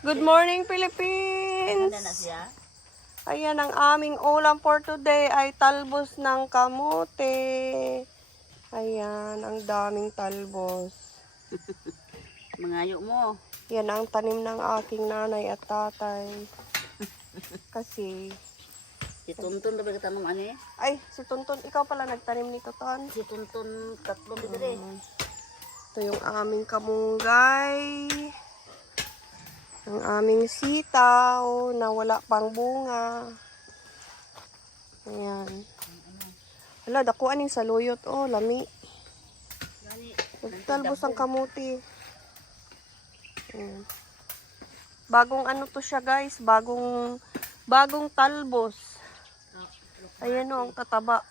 Good morning, Philippines! Ayan, ang aming ulam for today ay talbos ng kamote. Ayan, ang daming talbos. Mangayo mo. Yan ang tanim ng aking nanay at tatay. Kasi, Si Tuntun, dapat ka tanong ano eh. ay, si Tonton, ikaw pala nagtanim nito, Ton. Si Tuntun, tatlo bigre. Ito yung aming kamunggay. Ang aming sitaw na wala pang bunga. Ayan. Wala, dakuan yung saluyot. Oh, lami. Nagtalbos ang kamuti. Ayan. Bagong ano to siya guys, bagong bagong talbos. Ayan o, ang tataba.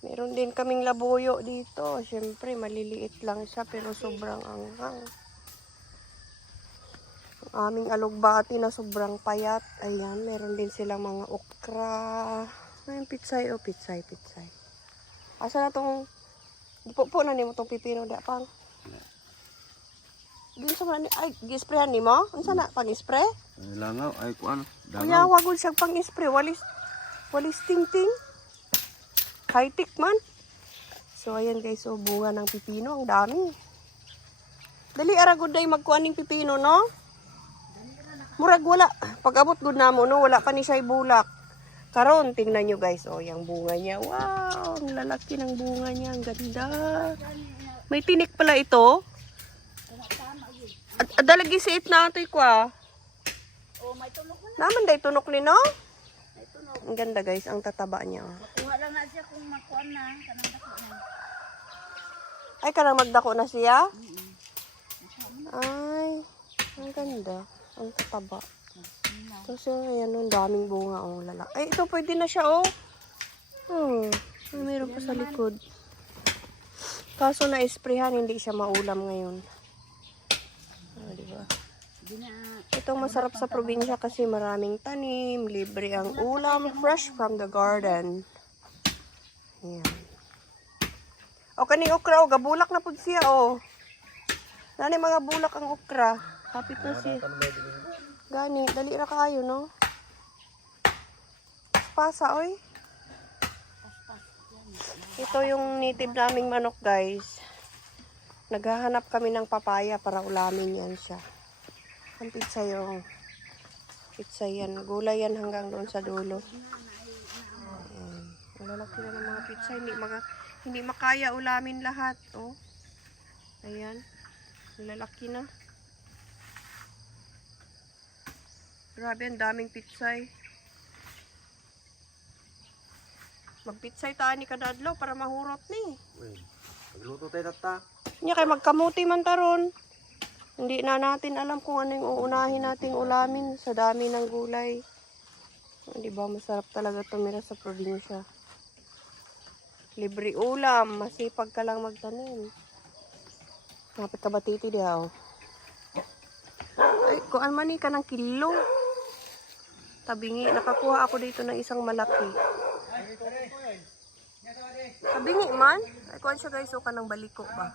Meron din kaming labuyo dito. Siyempre, maliliit lang siya pero sobrang anghang. Aming alugbati na sobrang payat. Ayan, meron din silang mga okra. Ayun, pitsay o pitsay, pitsay. Asa na tong... Po, po na nimo tong pipino da pang. Dun sa man ay gisprehan nimo? Unsa na pang spray? Ay, langaw, ay kuan, Kuya, dangaw. wag gud siyang pang spray walis walis ting-ting. High tech man. So ayan guys, so bunga ng pipino, ang dami. Dali ara gud day magkuan ning pipino, no? Murag wala. Pag abot gud namo, no, wala pa ni siya bulak. Karon, tingnan nyo guys, oh, yung bunga niya. Wow, ang lalaki ng bunga niya, ang ganda. May tinik pala ito. At, at dalagi si it na ito kwa. Oh, may tunog mo na. Naman day tunok ni no? May tunog. Ang ganda guys, ang tataba niya. oh. Kuha lang na siya kung makuan na. Kanang dako na. Ay, kanang magdako na siya? Ay, ang ganda. Ang tataba. Tapos yun, ayan, ang daming bunga. Oh, lala. Ay, ito pwede na siya, oh. Hmm, ay, meron pa sa likod. Kaso na-sprayhan, hindi siya maulam ngayon. Ah, di ba? Di na. Ito masarap sa probinsya kasi maraming tanim, libre ang ulam, fresh from the garden. Ayan. O kani okra, o gabulak na pud siya, o. Nani mga bulak ang okra. Kapit na siya. Gani, dali ra kayo, no? Pasa, oy. Ito yung native naming manok, guys. Naghahanap kami ng papaya para ulamin yan siya. Ang pizza yung pizza yan. Gulay yan hanggang doon sa dulo. Ayan. Ang lalaki na ng mga pizza. Hindi, maka, hindi makaya ulamin lahat. Oh. Ayan. Ang lalaki na. Grabe, ang daming pitsay. Magpitsay taan ni kada adlaw para mahurot ni. Uy, Pagluto tayo tata. Nya kay magkamuti man taron. Hindi na natin alam kung ano yung uunahin nating ulamin sa dami ng gulay. Ah, Di ba masarap talaga tumira sa probinsya. Libre ulam, masipag ka lang magtanim. Kapit ka ba titi di oh. Ay, kuan man ni ka ng kilo. Tabingi, nakakuha ako dito ng isang malaki. Tabingi man? Ay, kuan siya guys, o ka ng baliko ba?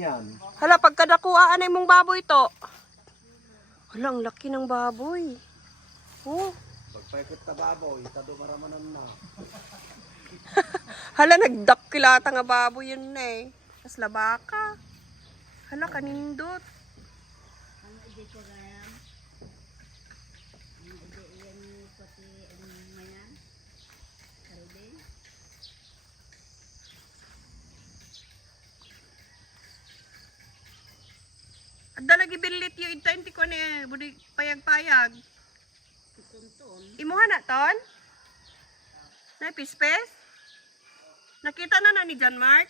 Yan. Hala, pagkadakuhaan ay mong baboy to. Hala, ang laki ng baboy. Oh. Pagpaikot ta baboy, tado maramanan na. Hala, nagdakilata nga baboy yun na eh. Tapos labaka. Hala, kanindot. Ano ide ko gaya? Ano ide yan pati ang mayan? Karide? At dalagi bilit yung intenti ko ni budi payag-payag. Imuha na ton? Na pispes? Nakita na na ni John Mark?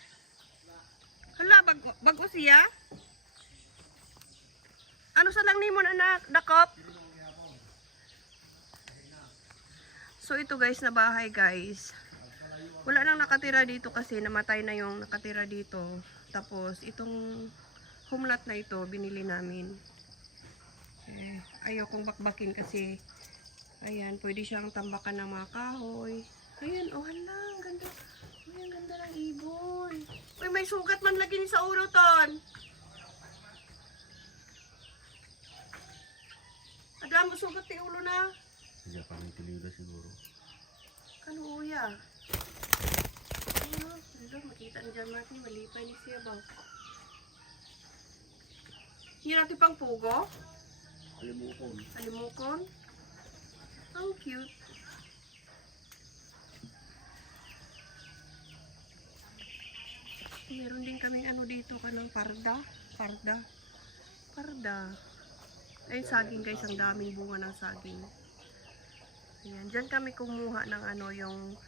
Hala, bag bago siya? Ano sa lang nimo anak, dakop? So ito guys na bahay guys. Wala nang nakatira dito kasi namatay na yung nakatira dito. Tapos itong home na ito, binili namin. Eh, ayaw kong bakbakin kasi ayan, pwede siyang tambakan ng mga kahoy. Ayan, oh hala, ang ganda. Uy, ang ganda ng ibon. Uy, may sugat man lagi ni sa ulo, Ton. Adam, sugat ni ulo na. Diyan pa may tilida siguro. Kanuuya. Ano, Adam, makita ni John Mark ni Malipay ni siya ba? Hindi natin pang pugo? Alimukon. Alimukon? Ang cute. Meron din kaming ano dito kanang parda. Parda. Parda. Ay, saging guys. Ang daming bunga ng saging. Ayan. Diyan kami kumuha ng ano yung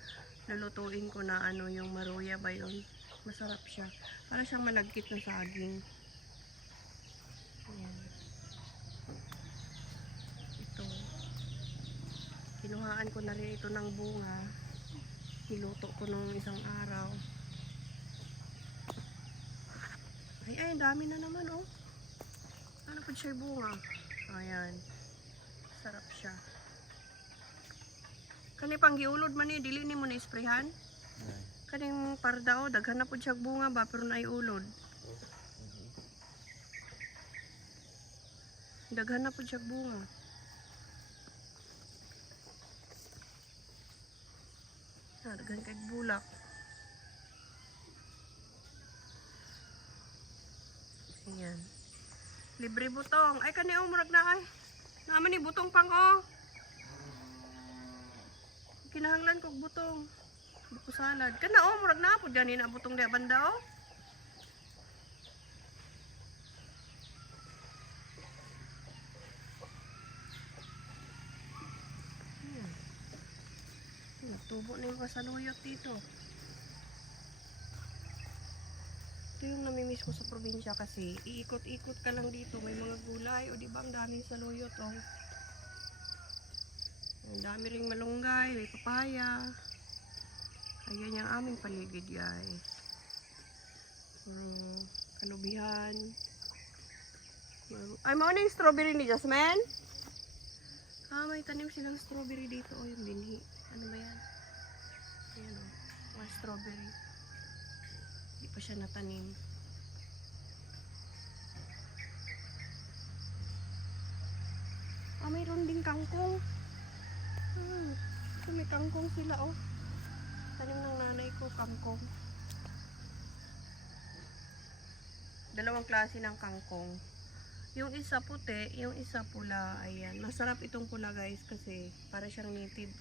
lulutuin ko na ano yung maruya ba yun. Masarap siya. Para siyang malagkit na saging. Ayan. Ito. Kinuhaan ko na rin ito ng bunga. Niluto ko nung isang araw. Ay, ay, dami na naman, oh. Ano pa siya bunga? Ayan. Sarap siya. Kani pang giulod man ni, dili ni mo na isprehan. Kaning parda, oh, daghan na po siya bunga ba, pero naiulod. Daghan na po siya bunga. Ah, daghan kay bulak. Ayan. Libre butong. Ay, kani oh, murag na ay. Naman ni butong pang oh. Kinahanglan kog butong. Buko salad. Kana oh, murag na po gani na butong di banda oh. Ayan. Nagtubo na yung kasaluyot dito. Ito yung namimiss ko sa probinsya kasi iikot-ikot ka lang dito. May mga gulay o di ba ang daming saluyot oh. Ang dami ring malunggay, may papaya. Ayan yung aming paligid guys. Hmm, kalubihan. Ay, mauna yung strawberry ni Jasmine? Ah, may tanim silang strawberry dito. O, yung binhi. Ano ba yan? Ayan o. Mga strawberry. Hindi pa siya natanim. Ah, mayroon din kangkong. Hmm. May kangkong sila, oh. Tanim ng nanay ko, kangkong. Dalawang klase ng kangkong. Yung isa puti, yung isa pula. Ayan. Masarap itong pula, guys, kasi para siyang native.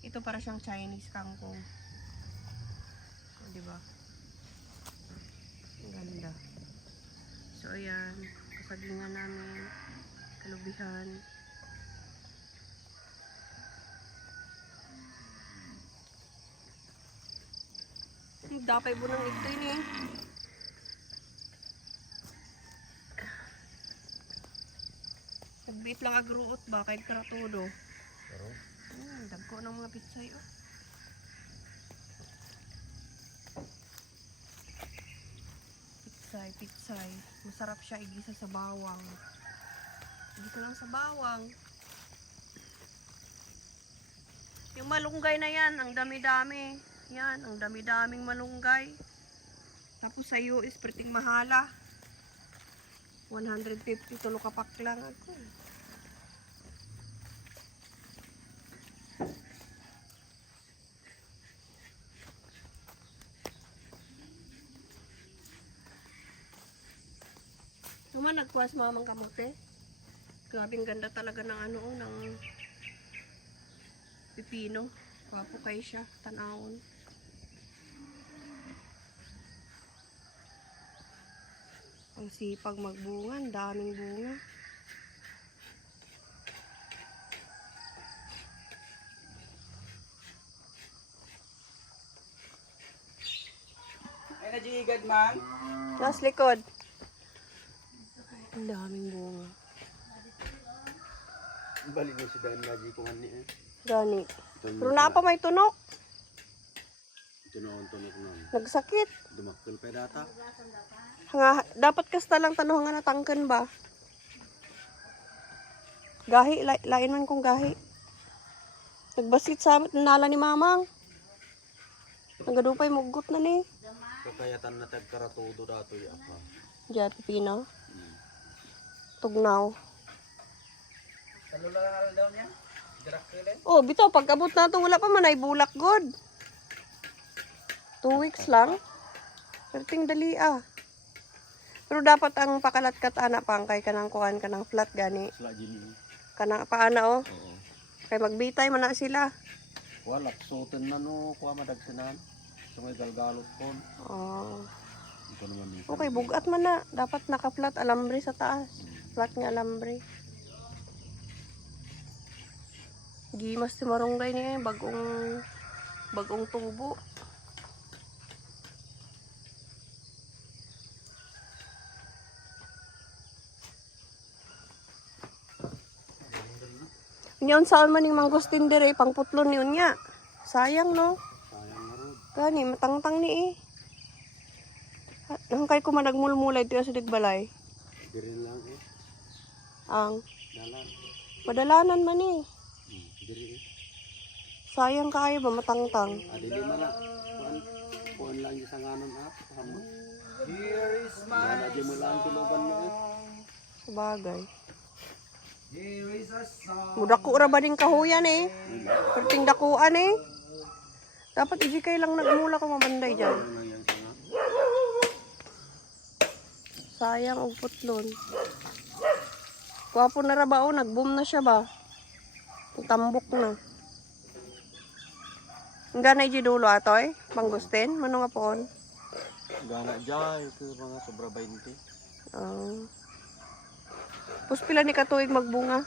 Ito para siyang Chinese kangkong. O, diba? Ang ganda. So, ayan. Kasagingan namin. Kalubihan. Dapay mo ng ito yun eh. Nagbit lang agruot ba kahit karatudo. Pero, dagko ng mga pitsay oh. Pitsay, pitsay. Masarap siya igisa sa bawang. Igisa lang sa bawang. Yung malunggay na yan, ang dami-dami. Yan, ang dami-daming malunggay. Tapos sa iyo is mahala. 150 tulo kapak lang ako. Naman nagkuwas mamang kamote. Grabing ganda talaga ng ano ng pipino. Wapo kay siya, tanawon. Ang sipag magbunga, ang daming bunga. ay najigad man. Nas likod. Ang daming bunga. Balik mo si Dan Gaji kung ano eh. Gani. Pero na pa may tunok. Tunoon-tunok nun. Nagsakit. Dumaktul pa data. Nga, dapat kasta lang tanong nga natangkan ba? Gahi, la, lain man kong gahi. Nagbasit sa amin, nala ni mamang. Nagadupay mugot na ni. Kakayatan na tagkaratudo dato yung apa. Diyan, pipino. Hmm. Tugnaw. Kalulahal daw niya. Oh, bitaw, pag-abot na to, wala pa man ay bulak god. Two weeks lang. Perting dali ah. Pero dapat ang pakalat-kat ana pang kay kanang kuan kanang flat gani. Kanang paana oh. Oo. Kay magbitay man na sila. Wala, suotin na no, kuha madagsinan. So may galgalot ko. Oh. Okay, bugat man na. Dapat naka-flat alambre sa taas. Flat nga alambre. Gimas si marunggay niya eh, bagong bagong tubo. Nyon saan man yung mangustin dire pang putlon ni unya. Sayang no. Sayang na. Gani matangtang ni eh. Ang kay ko managmulmulay tiyo sa digbalay. Diri lang eh. Ang Dalan. padalanan man eh. Hmm. Eh. Sayang kaayo ba matangtang. Adili man na. Kuan, kuan lang yung sanganon ha. Hamo. Here is my eh. Sabagay. Song. Mudako ra ba ning kahuyan eh. Perting dakuan eh. Dapat iji kay lang nagmula ko mabanday dyan. Sayang og putlon. Gwapo na ra ba oh, nagboom na siya ba? Tambok na. Ang ganay iji dulo atoy, mangustin, mano nga poon. Gana dyan, ito mga sobra 20. Ah. Pus pila ni katuig magbunga.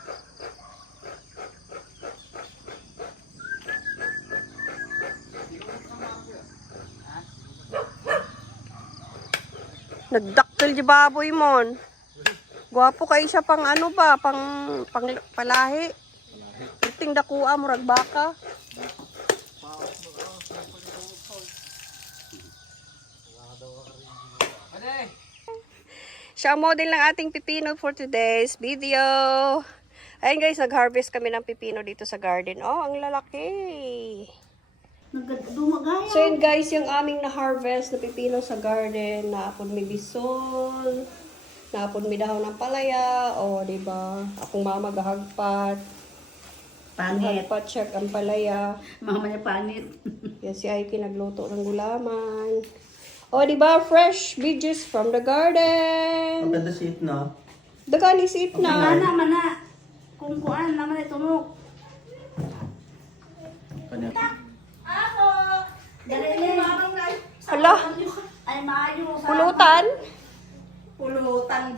Nagdakkel di baboy mon. Gwapo kay siya pang ano ba, pang, pang palahi. Ting dakua murag baka. Siya ang model ng ating pipino for today's video. Ayun guys, nag-harvest kami ng pipino dito sa garden. Oh, ang lalaki. Nagdumagaya. So yun guys, yung aming na-harvest na pipino sa garden, naapon may bisol, naapon may dahon ng palaya, o oh, di ba? Akong mama gahagpat, Pangit. hagpat check ang palaya. Mama niya pangit. Yan si Aiki nagluto ng gulaman. O oh, di ba? Fresh veggies from the garden. Ang ganda seat na. Dagani si Na, Itna. na, mana. Kung kuan naman ay tunok. Kanya. Ako! Dali na. Hala, Ay, maayo. pulutan. Pulutan.